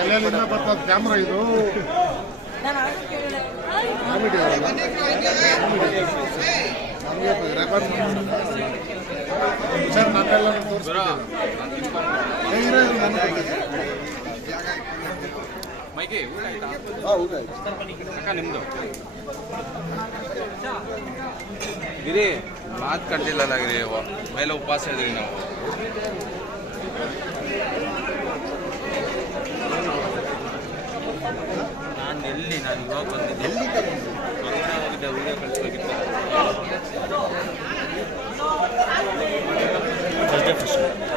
ಎಲ್ಲೆಲ್ಲಿಂದ ಬರ್ತದ ಕ್ಯಾಮ್ರಾ ಇದು. ಕಾಮಿಡಿ ನಮಗೆ ರೆಕಾರ್ಡ್ ಸರ್ ನನ್ನೆಲ್ಲ ಮೈಗೆ ಊಟ ಆಯ್ತಾ? ಅಕ್ಕ ನಿಮ್ದು? ಗಿರಿ ಮಾತು. ಮೇಲೆ ಉಪವಾಸ ಇದ್ರಿ ನಾವು. ನಾನು ಎಲ್ಲಿ ನಾನು ಇವಾಗ ಬಂದಿದ್ದೆ. ಎಲ್ಲಿ ಹೋಗಿದ್ದೆ ವಿಡಿಯೋ ಕಳಿಸ್ಬೇಕಿತ್ತು ಫಸ್ಟ್